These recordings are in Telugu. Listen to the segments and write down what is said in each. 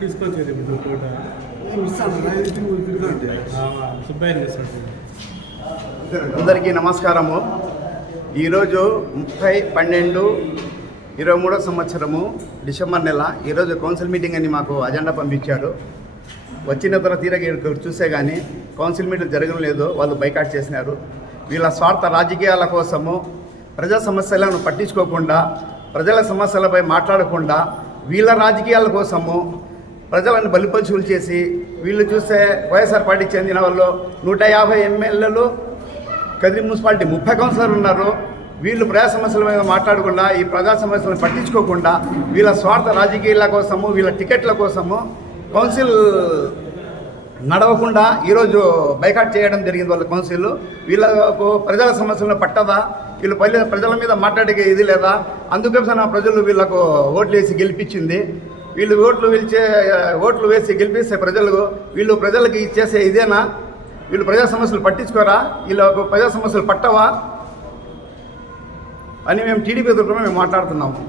తీసుకొచ్చేది ఇప్పుడు అందరికీ నమస్కారము. ఈరోజు ముప్పై పన్నెండు ఇరవై మూడో సంవత్సరము డిసెంబర్ నెల. ఈరోజు కౌన్సిల్ మీటింగ్ అని మాకు అజెండా పంపించారు. వచ్చిన తర్వాత తీరగా ఇక్కడ చూస్తే కానీ కౌన్సిల్ మీటింగ్ జరగడం లేదు వాళ్ళు బైకాట్ చేసినారు. వీళ్ళ స్వార్థ రాజకీయాల కోసము ప్రజా సమస్యలను పట్టించుకోకుండా ప్రజల సమస్యలపై మాట్లాడకుండా వీళ్ళ రాజకీయాల కోసము ప్రజలను బలిపశువులు చేసి వీళ్ళు చూస్తే వైఎస్ఆర్ పార్టీకి చెందిన వాళ్ళు నూట యాభై ఎమ్మెల్యేలు కదిరి మున్సిపాలిటీ ముప్పై కౌన్సిలర్ ఉన్నారు. వీళ్ళు ప్రజా సమస్యల మీద మాట్లాడకుండా ఈ ప్రజా సమస్యలను పట్టించుకోకుండా వీళ్ళ స్వార్థ రాజకీయాల కోసము వీళ్ళ టికెట్ల కోసము కౌన్సిల్ నడవకుండా ఈరోజు బైకాట్ చేయడం జరిగింది వాళ్ళ కౌన్సిల్. వీళ్ళకు ప్రజల సమస్యలను పట్టదా? వీళ్ళు పల్లె ప్రజల మీద మాట్లాడే ఇది లేదా? అందుకోసం ప్రజలు వీళ్ళకు ఓట్లు వేసి గెలిపించింది. వీళ్ళు ఓట్లు పిలిచే ఓట్లు వేసి గెలిపిస్తే ప్రజలు వీళ్ళు ప్రజలకి చేసే ఇదేనా? వీళ్ళు ప్రజా సమస్యలు పట్టించుకోరా? వీళ్ళకు ప్రజా సమస్యలు పట్టవా? అని మేము టీడీపీ తరఫున మేము మాట్లాడుతున్నాము.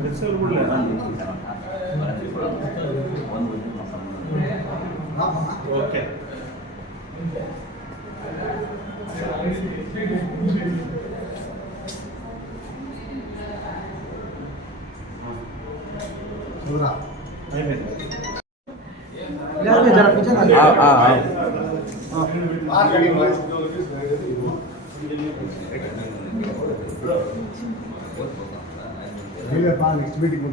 그래서 원래 오케이. जरा ನೀವೇ ಬಾ ನೆಕ್ಸ್ಟ್ ಮೀಟಿಂಗ್